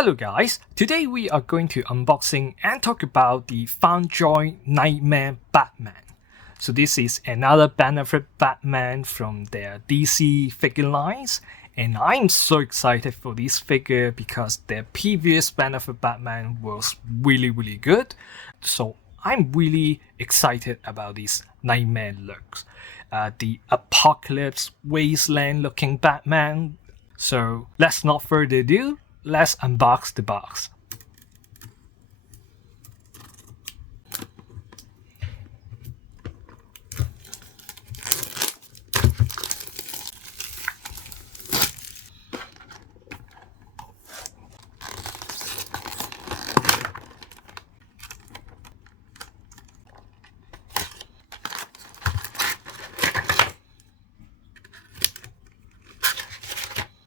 Hello guys, today we are going to unboxing and talk about the FondJoy Knightmare Batman. So this is another Ben Affleck Batman from their DC figure lines, and I'm so excited for this figure because their previous Ben Affleck Batman was really good. So I'm really excited about this Knightmare looks. The apocalypse wasteland looking Batman. So let's not further ado. Let's unbox the box.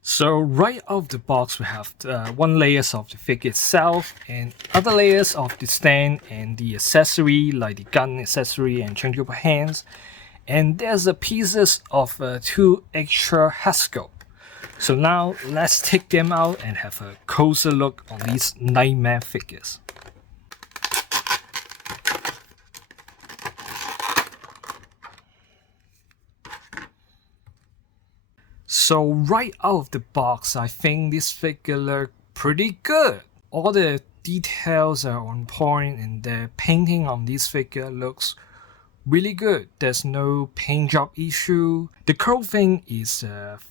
So right out of the box we have one layers of the figure itself and other layers of the stand and the accessory like the gun accessory and changeable hands, and there's a pieces of two extra head sculpt. So now let's take them out and have a closer look on these Knightmare figures. So right out of the box, I think this figure looks pretty good. All the details are on point and the painting on this figure looks really good. There's no paint job issue. The clothing is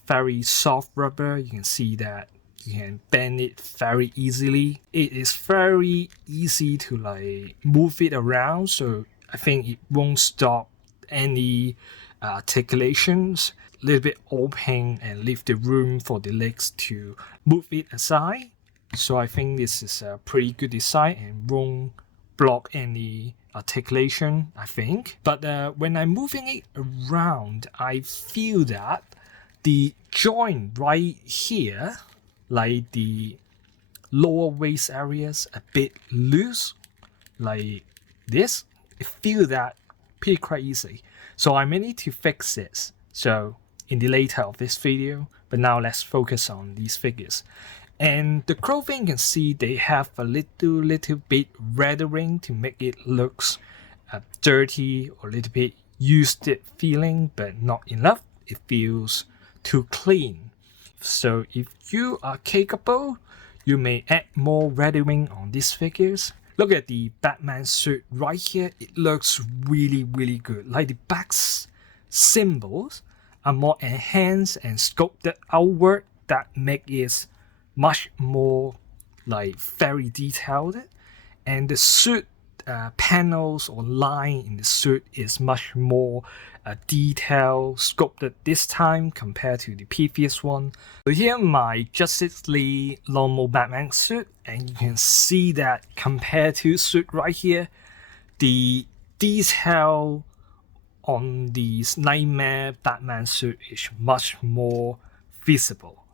very soft rubber. You can see that you can bend it very easily. It is very easy to move it around, so I think it won't stop any articulations. Little bit open and leave the room for the legs to move it aside. So I think this is a pretty good design and won't block any articulation, I think. But when I'm moving it around, I feel that the joint right here, like the lower waist areas, a bit loose, like this. I feel that pretty quite easy. So I may need to fix this. So in the later of this video, but now let's focus on these figures. And the clothing, you can see they have a little bit rendering to make it looks dirty or a little bit used feeling, but not enough. It feels too clean. So if you are capable, you may add more rendering on these figures. Look at the Batman suit right here. It looks really good. Like the back symbols are more enhanced and sculpted outward that make it much more very detailed, and the suit panels or line in the suit is much more detailed, sculpted this time compared to the previous one. So here my Justice League normal Batman suit, and you can see that compared to suit right here, the detail on these Knightmare Batman suit is much more visible.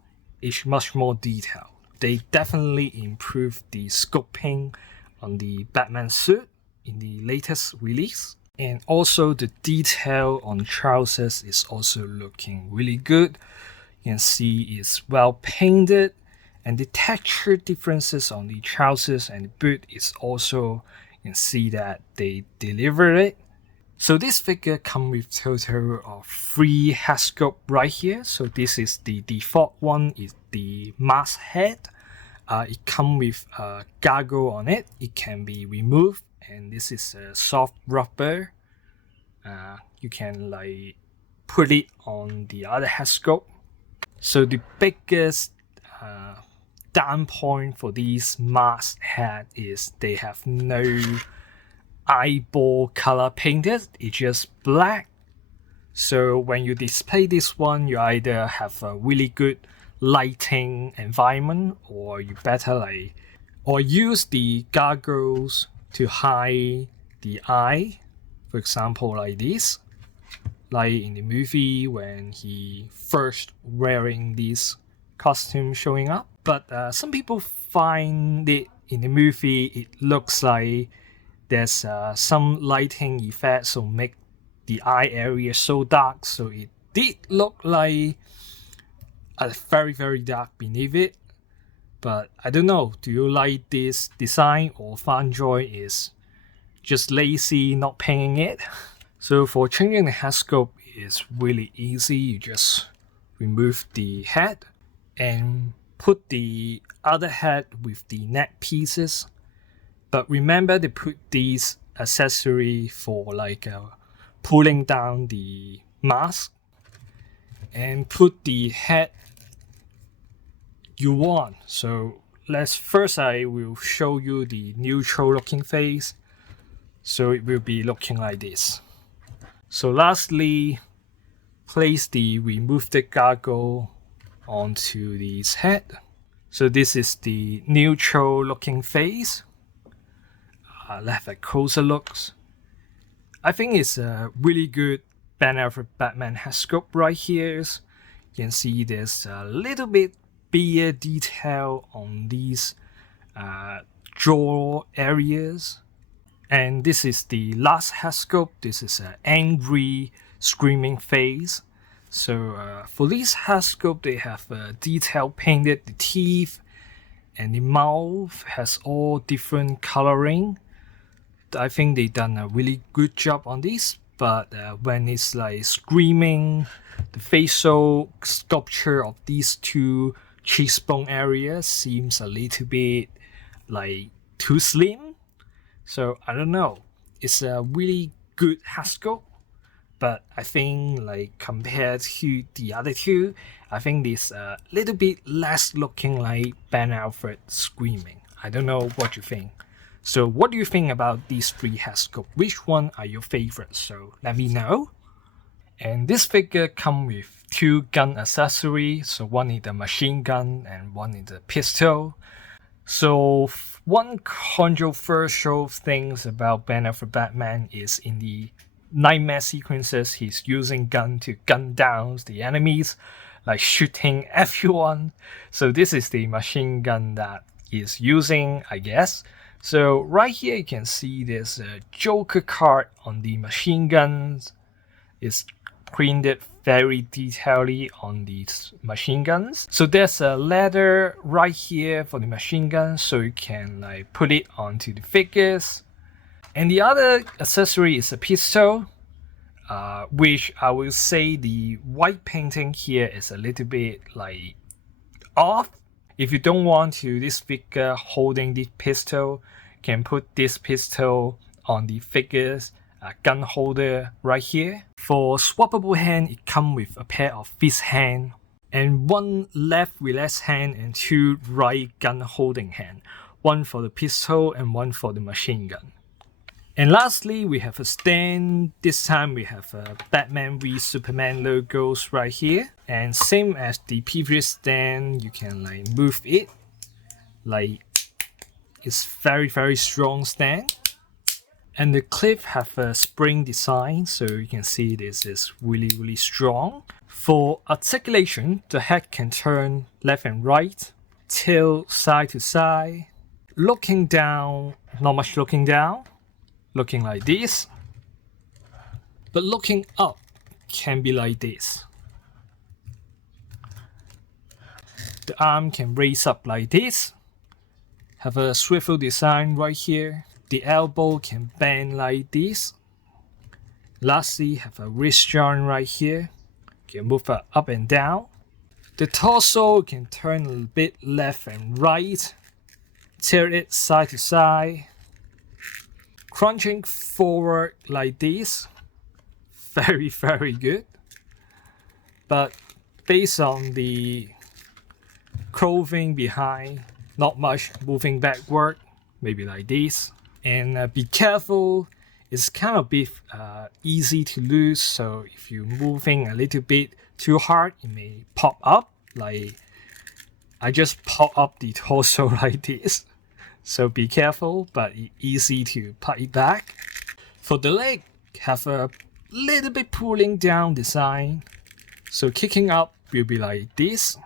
It's much more detailed. They definitely improved the sculpting on the Batman suit in the latest release. And also the detail on trousers is also looking really good. You can see it's well painted, and the texture differences on the trousers and the boot is also, you can see that they deliver it. So this figure comes with total of 3 head sculpt right here. So this is the default one, is the mask head. It comes with a goggle on it. It can be removed, and this is a soft rubber. You can put it on the other head sculpt. So the biggest down point for these mask head is they have no eyeball color painted, it's just black. So when you display this one, you either have a really good lighting environment, or you better or use the goggles to hide the eye, for example like this, like in the movie when he first wearing this costume showing up. But some people find it in the movie, it looks like there's some lighting effect, so make the eye area so dark, so it did look like very dark beneath it. But I don't know, do you like this design or FondJoy is just lazy not painting it? So for changing the head sculpt is really easy. You just remove the head and put the other head with the neck pieces. But remember to put these accessory for like pulling down the mask, and put the head you want. So first I will show you the neutral looking face. So it will be looking like this. So lastly, place the removed goggle onto this head. So this is the neutral looking face. Let's have a closer look. I think it's a really good Ben Affleck Batman head sculpt right here. You can see there's a little bit beard detail on these jaw areas. And this is the last head sculpt. This is an angry, screaming face. So for this head sculpt, they have detail painted the teeth, and the mouth has all different coloring. I think they done a really good job on this. But when it's like screaming, the facial sculpture of these two cheekbone areas seems a little bit like too slim. So I don't know. It's a really good head sculpt, but I think like compared to the other two, I think this a little bit less looking like Ben Affleck screaming. I don't know what you think. So what do you think about these three head sculpts? Which one are your favorites? So let me know. And this figure comes with two gun accessories. So one is the machine gun and one is the pistol. So one controversial things about Ben Affleck Batman is in the Knightmare sequences, he's using gun to gun down the enemies, like shooting everyone. So this is the machine gun that he's using, I guess. So right here you can see there's a Joker card on the machine guns. It's printed very detailedly on these machine guns. So there's a ladder right here for the machine gun, so you can like put it onto the figures. And the other accessory is a pistol, which I will say the white painting here is a little bit like off. If you don't want to this figure holding the pistol, you can put this pistol on the figure's gun holder right here. For swappable hand, it comes with a pair of fist hand and one left relaxed hand and two right gun holding hand, one for the pistol and one for the machine gun. And lastly, we have a stand. This time we have a Batman v Superman logos right here. And same as the previous stand, you can like move it. Like it's very strong stand. And the clip have a spring design, so you can see this is really strong. For articulation, the head can turn left and right, tilt side to side. Looking down, not much looking down. Looking like this, but looking up can be like this. The arm can raise up like this, have a swivel design right here. The elbow can bend like this. Lastly, have a wrist joint right here, can move it up and down. The torso can turn a bit left and right, tilt it side to side. Crunching forward like this, very good. But based on the clothing behind, not much moving backward, maybe like this. And be careful, it's kind of bit easy to lose, so if you're moving a little bit too hard, it may pop up. Like I just pop up the torso like this. So be careful, but easy to put it back. For the leg, have a little bit pulling down design. So kicking up will be like this,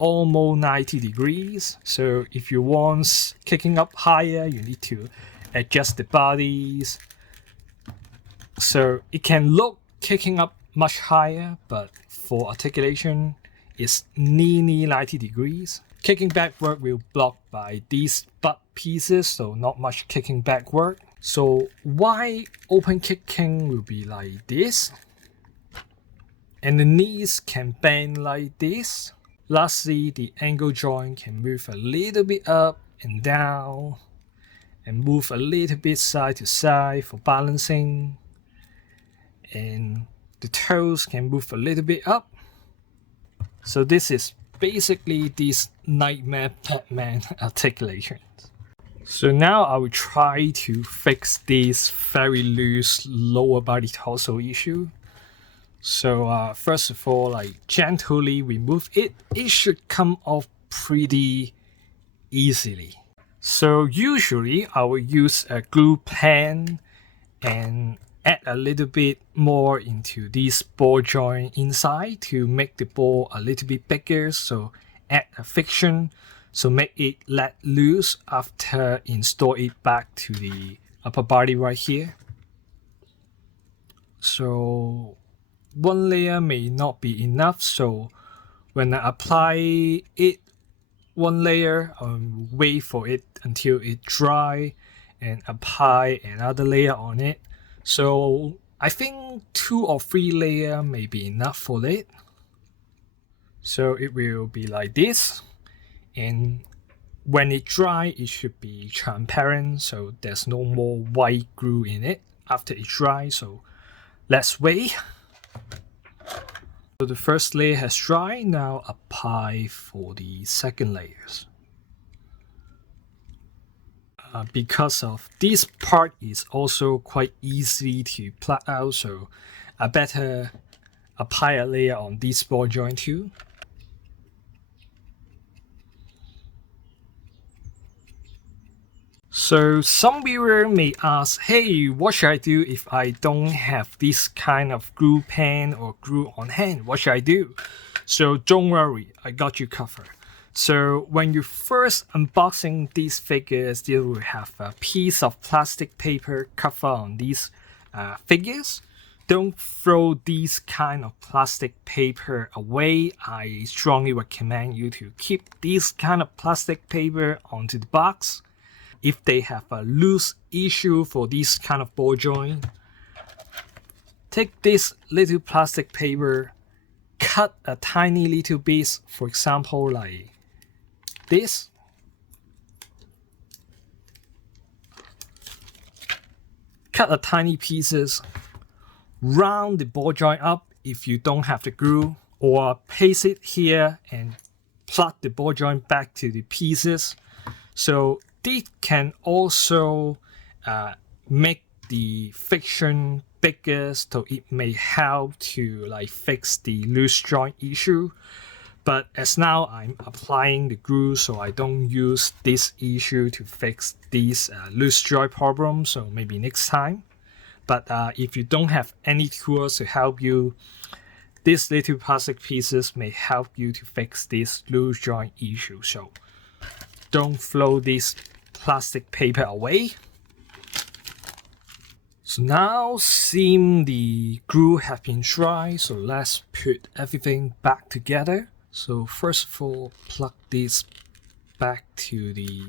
almost 90 degrees. So if you want kicking up higher, you need to adjust the bodies. So it can look kicking up much higher, but for articulation, it's nearly 90 degrees. Kicking backward will block by these butt pieces, so not much kicking backward. So wide open kicking will be like this. And the knees can bend like this. Lastly, the ankle joint can move a little bit up and down and move a little bit side to side for balancing. And the toes can move a little bit up. So this is basically this Knightmare Batman articulation. So now I will try to fix this very loose lower body torso issue. So first of all, gently remove it. It should come off pretty easily. So usually I will use a glue pen and add a little bit more into this ball joint inside to make the ball a little bit bigger. So add a friction, so make it let loose after install it back to the upper body right here. So one layer may not be enough, so when I apply it one layer, wait for it until it dry and apply another layer on it. So I think 2 or 3 layers may be enough for it. So it will be like this, and when it dry, it should be transparent, so there's no more white glue in it after it dries. So let's wait. So the first layer has dried, now apply for the second layers. Because of this part is also quite easy to pluck out, so I better apply a layer on this ball joint too. So some viewer may ask, hey, what should I do if I don't have this kind of glue pen or glue on hand? What should I do? So don't worry, I got you covered. So when you first unboxing these figures, you will have a piece of plastic paper cover on these figures. Don't throw these kind of plastic paper away. I strongly recommend you to keep this kind of plastic paper onto the box. If they have a loose issue for this kind of ball joint, take this little plastic paper, cut a tiny little bit, for example like this. Cut a tiny pieces, round the ball joint up if you don't have the glue, or paste it here and plug the ball joint back to the pieces. So this can also make the friction bigger, so it may help to fix the loose joint issue. But as now I'm applying the glue, so I don't use this issue to fix this loose joint problem, so maybe next time. But if you don't have any tools to help you, these little plastic pieces may help you to fix this loose joint issue. So don't throw this plastic paper away. So now since the glue have been dry, so let's put everything back together. So first of all, plug this back to the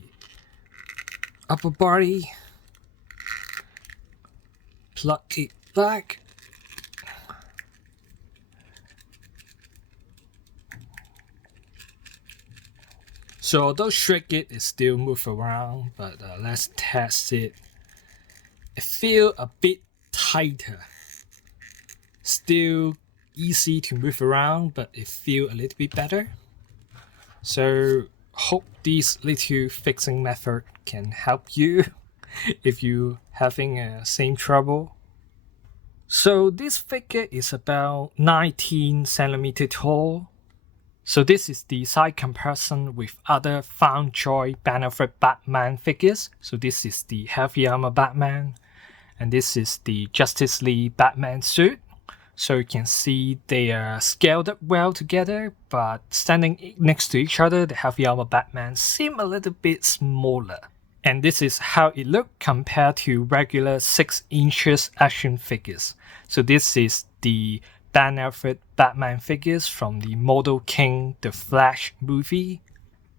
upper body. Plug it back. So although shake it still move around, but let's test it. It feels a bit tighter. Still easy to move around, but it feels a little bit better. So hope this little fixing method can help you if you having same trouble. So this figure is about 19 centimeters tall. So this is the side comparison with other FondJoy Ben Affleck Batman figures. So this is the Heavy Armor Batman, and this is the Justice League Batman suit. So you can see they are scaled up well together, but standing next to each other, the Heavy Armor Batman seem a little bit smaller. And this is how it looks compared to regular 6 inches action figures. So this is the Ben Affleck Batman figures from the Model King The Flash movie.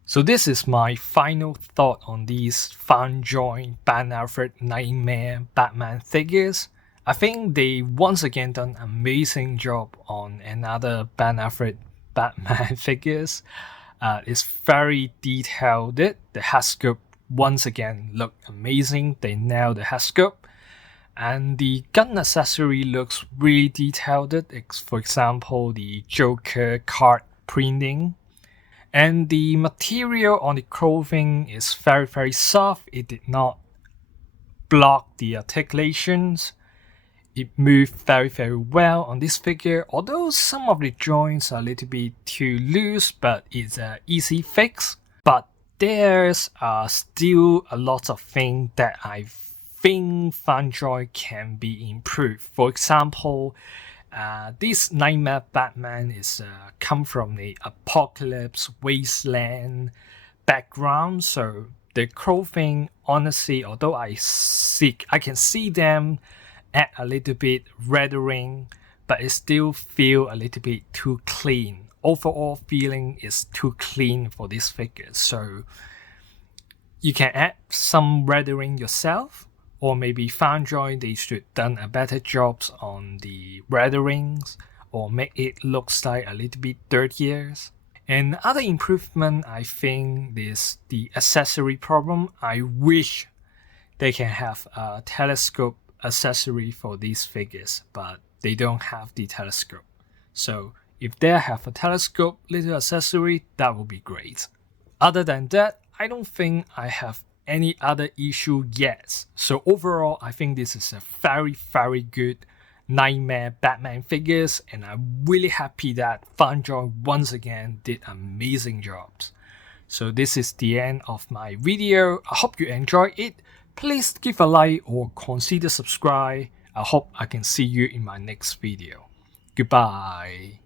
So this is my final thought on these FondJoy Ben Affleck Knightmare Batman figures. I think they once again done an amazing job on another Ben Affleck Batman figures. It's very detailed. The head sculpt once again look amazing. They nailed the head sculpt. And the gun accessory looks really detailed. For example, the Joker card printing. And the material on the clothing is very, very soft. It did not block the articulations. It moved very, very well on this figure, although some of the joints are a little bit too loose, but it's an easy fix. But there's still a lot of things that I think FondJoy can be improved. For example, this Knightmare Batman is come from the apocalypse wasteland background, so the clothing, honestly, although I can see them add a little bit rendering, but it still feel a little bit too clean. Overall feeling is too clean for this figure, so you can add some rendering yourself. Or maybe FondJoy, they should done a better job on the renderings or make it look like a little bit dirtier. And other improvement, I think, is the accessory problem. I wish they can have a telescope accessory for these figures, but they don't have the telescope. So if they have a telescope little accessory, that would be great. Other than that, I don't think I have any other issue yet. So overall, I think this is a very, very good Knightmare Batman figures, and I'm really happy that FondJoy once again did amazing jobs. So this is the end of my video. I hope you enjoyed it. Please give a like or consider subscribe. I hope I can see you in my next video. Goodbye.